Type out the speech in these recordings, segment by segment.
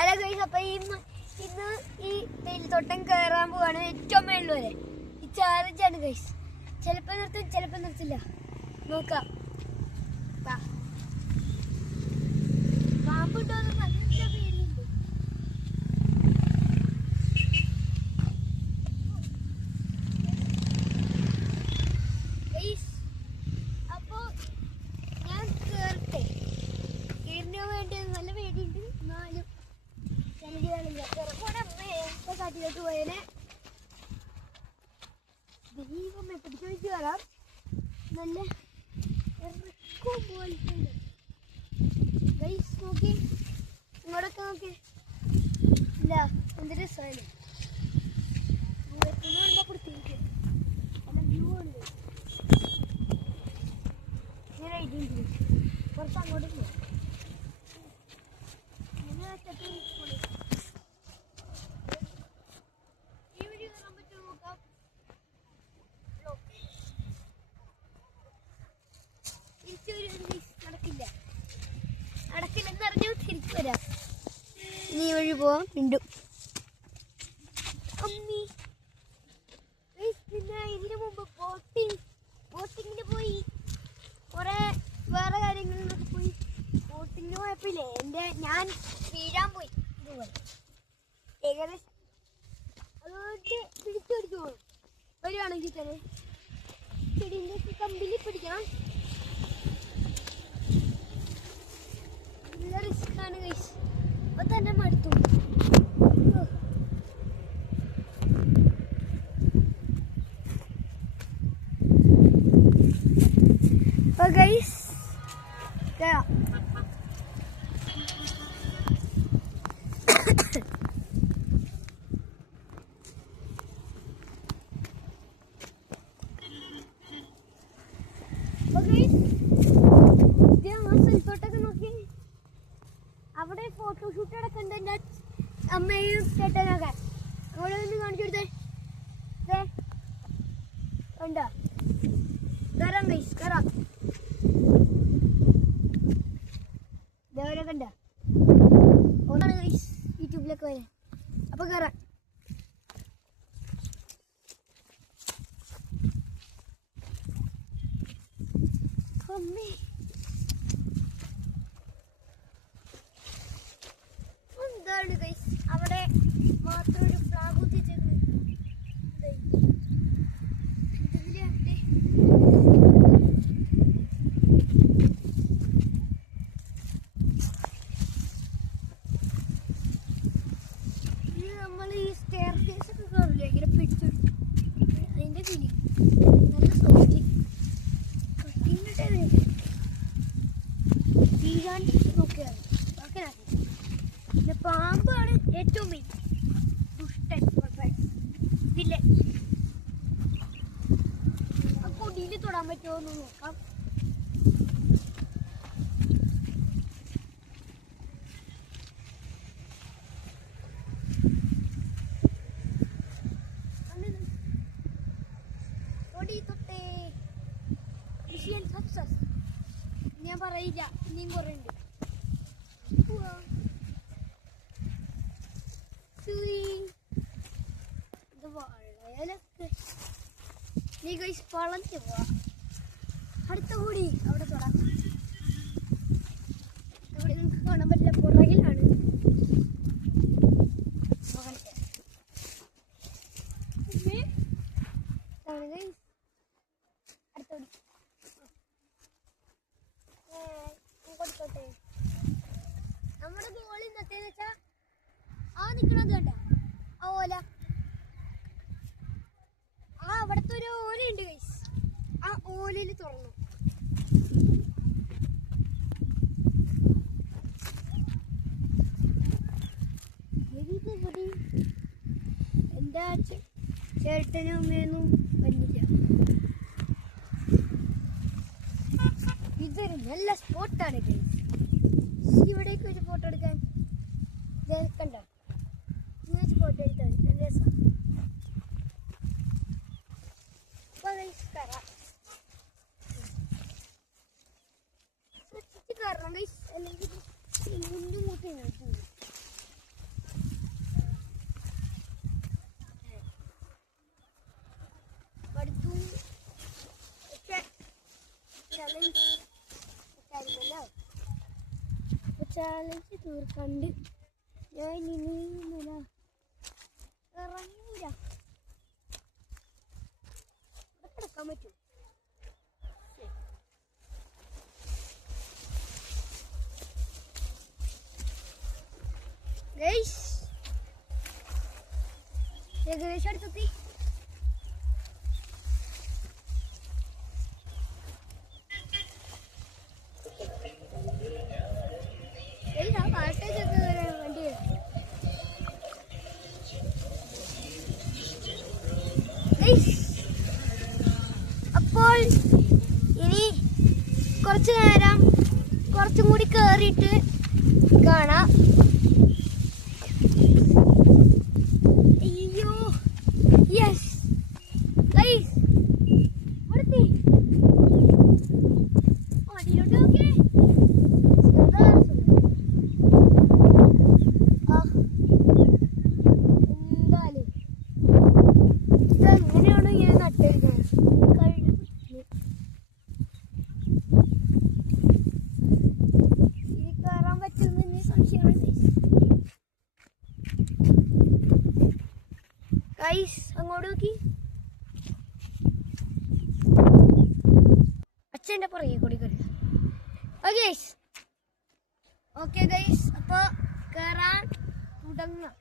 Hello guys, അപ്പൊ ഇന്ന് ഈ തേയിലത്തോട്ടം കയറാൻ പോവാണ്. ഏറ്റവും മേളിൽ വരെ ഈ ചാലഞ്ചാണ് ഗൈസ്. ചിലപ്പോ നിർത്തും, ചിലപ്പോ നിർത്തില്ല. നോക്കാം. പാമ്പുണ്ടോന്ന് നല്ല പേടിയുണ്ട്. അപ്പൊ ഞാൻ കേറട്ടെ. കേറിന് വേണ്ടി നല്ല പേടിയുണ്ട്. എന്നാലും കാട്ടിലോട്ട് പോയനെ ദൈവമേ പിടിച്ചു വെച്ച് വരാം. നല്ല ഇറക്കും പോലത്തെ ഗൈസ്. നോക്കി ഇങ്ങോട്ടൊക്കെ നോക്കി. ഇല്ല, എന്ത് രസമാണ്. കൊടുത്തിരിക്കും നല്ല വ്യൂ ഉണ്ട്. ഇങ്ങനെ ഇടും കുറച്ച് അങ്ങോട്ട് പോകാം. നടക്കില്ലെന്ന് അറിഞ്ഞു തിരിച്ചു വരാം. നീ വഴി പോവാം വീണ്ടും. അമ്മി പിന്നെ ഇതിനു മുമ്പ് ബോട്ടിങ്ങിന് പോയി, കുറെ വേറെ കാര്യങ്ങളിലൊക്കെ പോയി. ബോട്ടിങ്ങിന് പോയപ്പോയില്ലേ ഞാൻ വീഴാൻ പോയി. ഇതുപോലെ ഏകദേശം അതുകൊണ്ട് പിടിച്ചെടുത്തു പോകും. വരുവാണെങ്കിൽ തന്നെ ചെടിൻ്റെ കമ്പിൽ പിടിക്കണം. നല്ല റിസ്ക്കാണ് ഗൈസ്. അപ്പൊ തന്നെ മടുത്തു. അപ്പൊ ഗൈസ് അവിടെ ഫോട്ടോഷൂട്ട് നടക്കുന്നുണ്ട്. എൻ്റെ അമ്മയും ചേട്ടനൊക്കെ അവിടെ നിന്ന് കാണിച്ചു കൊടുത്തേ. കണ്ടോ? കയറാം ഗൈസ്, കയറാം. ഇതേപോലെ കണ്ട ഒന്നാണ് ഗൈസ് യൂട്യൂബിലൊക്കെ വരെ. അപ്പൊ കയറാം. അമ്മേ എന്താണ് ഗൈസ്, അവിടെ മാത്രം ഒരു ഫ്ലാഗ് കുത്തിച്ചത്. നമ്മൾ ഈ സ്റ്റെയർ കേസ് ഒക്കെ കയറില്ലേ, ഇങ്ങനെ പിടിച്ചു അതിന്റെ ഫീലിംഗ് നല്ല സോഫ്റ്റ്. തീരാണ്ട് നോക്കിയാൽ ഓക്കെ. പിന്നെ പാമ്പാണ് ഏറ്റവും മെയിൻ ദുഷ്ടൻ. ഇതില്ലേ ആ കൊടിയിൽ തൊടാൻ പറ്റുമോ എന്ന് നോക്കാം. കൊടി തൊട്ടേ. Mission success. ഞാൻ പറയില്ല, ഇനിയും കുറേ ഉണ്ട്. ഇത് വളയൊക്കെ നീ ഗൈസ് വളഞ്ഞു പോവാ. അടുത്ത കൂടി അവിടെ തൊടാം. അവിടെ നിങ്ങൾക്ക് കാണാൻ പറ്റില്ല, പുറകിലാണ്. അടുത്തോടി കൊടുത്തോട്ടെ. നമ്മുടെ ഗോളി ഇന്നത്തേന്ന് വെച്ചാ ആ നിക്കണത് കണ്ട ആ ഓല, ആ അവിടത്തെ ഒരു ഓലയുണ്ട് ഗൈസ്. ആ ഓലയിൽ തുറന്നു. എൻ്റെ ചേട്ടനും അമ്മയൊന്നും വന്നില്ല. ഇതൊരു നല്ല സ്പോട്ടാണ് ഗൈസ്. ഇവിടേക്ക് ഒരു ഫോട്ടോ എടുക്കാൻ കണ്ടോ? ഇങ്ങനെ ഫോട്ടോ എടുത്താൽ നല്ല രസമാണ്. കയറണം ഗൈസ്, അല്ലെങ്കിൽ മൂട്ട ചാലഞ്ച് തീർക്കണ്ട് ഞാൻ നീങ്ങൂല ഇറങ്ങൂല കിടക്കാൻ പറ്റും ഏകദേശം അടുത്തെത്തി വണ്ടി അപ്പോൾ ഇനി കുറച്ചു നേരം കുറച്ചും കൂടി കേറിയിട്ട് കാണാം. അയ്യോ യെസ് ഗൈസ് അടുത്തി അടിയിലോട്ട് നോക്കേ എന്തായാലും ഇതെങ്ങനെയാണോ ഇങ്ങനെ നട്ടിരിക്കുന്നത് ഇനി കയറാൻ പറ്റുമെന്ന് സംശയമാണ് ഗൈസ് അങ്ങോട്ട് നോക്കി അച്ഛൻ്റെ പുറകെ കൂടി കയറി ഓക്കെ ഗൈസ് അപ്പോൾ കയറാൻ തുടങ്ങാം.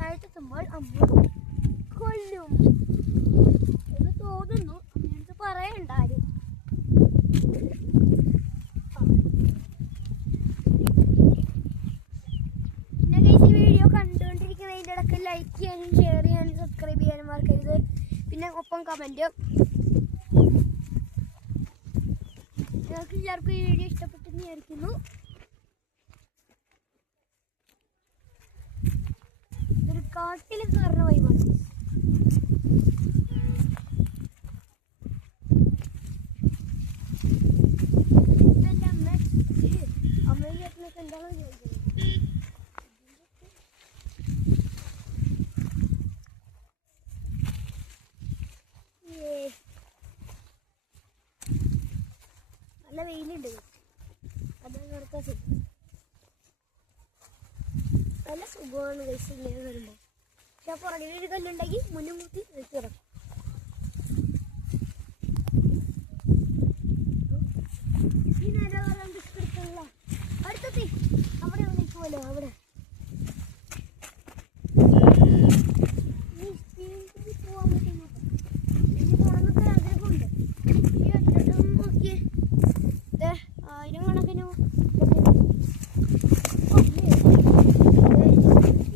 താഴത്തെത്തുമ്പോൾ അമ്മ കൊല്ലും എന്ന് തോന്നുന്നു. അങ്ങനത്തെ പറയണ്ടാരും. പിന്നെ ഗൈസ് ഈ വീഡിയോ കണ്ടുകൊണ്ടിരിക്കുന്നതിൻ്റെ ഇടയ്ക്ക് ലൈക്ക് ചെയ്യാനും ഷെയർ ചെയ്യാനും സബ്സ്ക്രൈബ് ചെയ്യാനും മറക്കരുത്. പിന്നെ ഒപ്പം കമൻറ്റ്. നിങ്ങൾക്ക് എല്ലാവർക്കും ഈ വീഡിയോ ഇഷ്ടപ്പെട്ടെന്ന് വിചാരിക്കുന്നു. ഇതൊരു കാട്ടിൽ കയറുന്ന വൈബാണ്. ഇതെൻ്റെ അമ്മയും ചേട്ടനൊക്കെ എന്താണെന്ന് ചോദിക്കുന്നത്. നല്ല വെയിലുണ്ട്. അത് നടക്കാൻ സുഖം. നല്ല സുഖമാണ് ഗൈസ് ഇങ്ങനെ വരുമ്പോൾ. പക്ഷെ ആ പുറകിലൊരു കല്ലുണ്ടെങ്കിൽ മുന്നും കൂട്ടി വെച്ചിടാം. ഈ നേരം എടുത്തുള്ള അടുത്തെത്തി. അവിടെ നിൽക്കുമല്ലോ അവിടെ പോവാൻ പറ്റും. എനിക്ക് പോകണമെന്നൊക്കെ ആഗ്രഹമുണ്ട്. ഈ ഒറ്റ നോക്കിയേ 1000 കണക്കിന്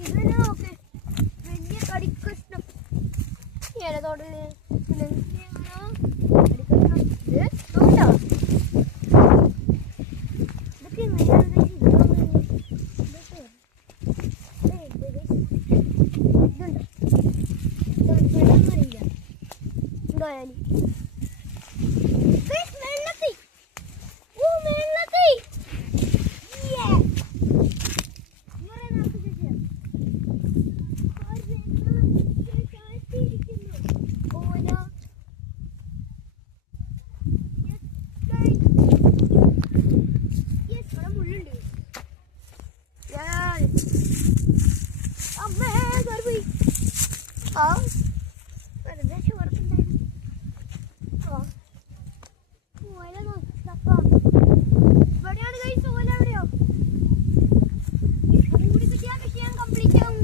ഇതിനെ നോക്ക്. വലിയ കടിക്കഷ്ണം ഏതോടല്ലേ ഇതൊക്കെ എങ്ങനെയാണ് അറിയില്ല. എന്തായാലും വെള്ളത്തി വെള്ളത്തി വെറുതെ ചോർക്കുണ്ടായിരുന്നു. ഓല നോക്കപ്പ ഇവിടെയാണ് കഴിച്ച് ഓല എവിടെയോ അതും കൂടി കിട്ടിയാൽ വിഷയം കംപ്ലീറ്റ് ആവും.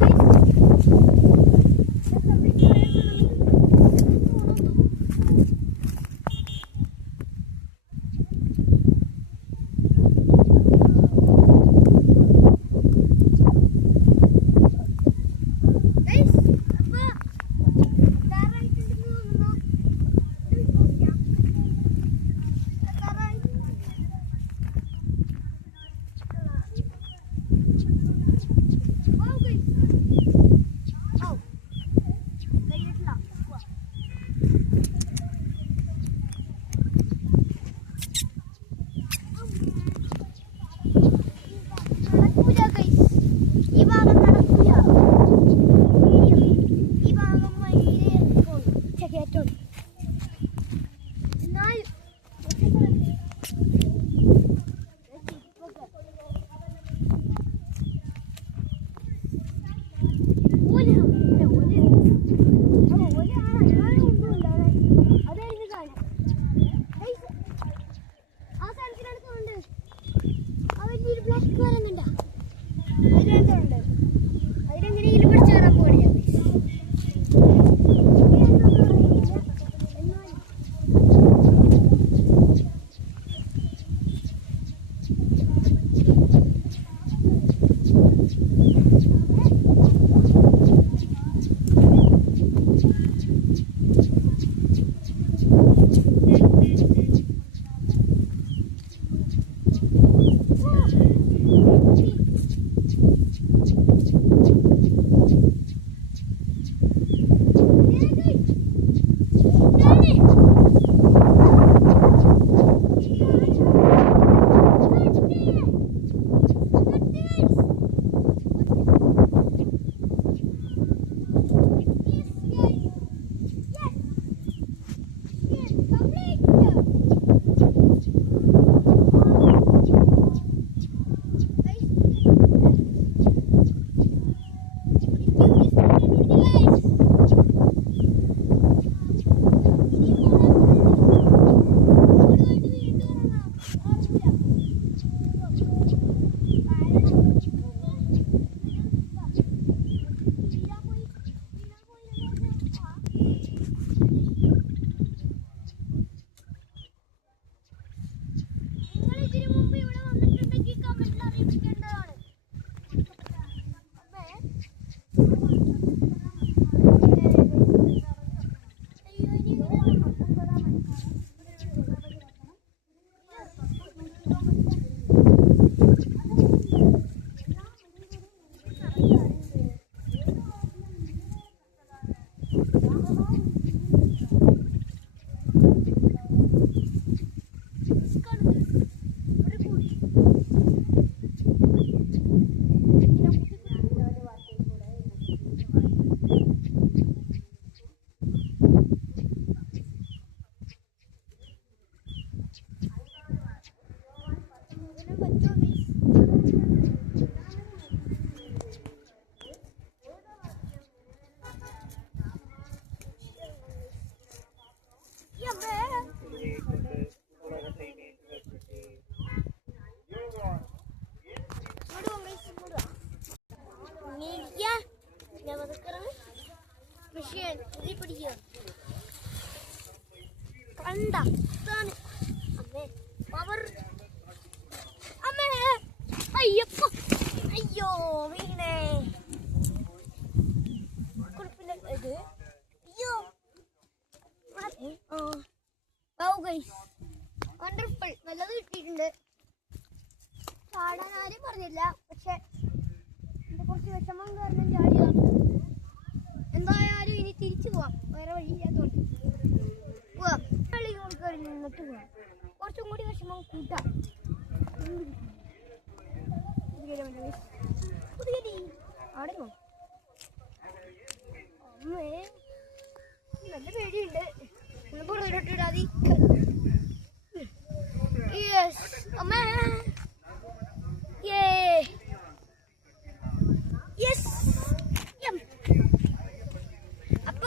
അയ്യോ വീണേ കുഴപ്പമില്ല ഇത് അയ്യോ വണ്ടർഫുൾ നല്ലത് കിട്ടിയിട്ടുണ്ട്. ചാടാൻ ആരും പറഞ്ഞില്ല, പക്ഷെ കുറച്ച് വിഷമം കാരണം ചാടിയതാണ്. എന്തായാലും ഇനി തിരിച്ചു പോവാം, വേറെ വഴിയില്ലാത്തോണ്ട് പോവാം. നിന്നിട്ട് പോവാം, കുറച്ചും കൂടി വിഷമം കൂട്ടാം. അമ്മേ നല്ല പേടിയുണ്ട്. പുറത്തോട്ടിടാതി അമ്മേ. അപ്പൊ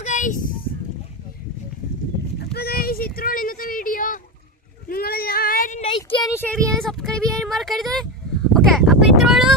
ഗൈസ് ഇത്രയുള്ള ഇന്നത്തെ വീഡിയോ. നിങ്ങൾ എല്ലാവരും ലൈക്ക് ചെയ്യാനും ഷെയർ ചെയ്യാനും സബ്സ്ക്രൈബ് ചെയ്യാനും മറക്കരുത്. ഓക്കെ, അപ്പൊ ഇത്രയുള്ളൂ.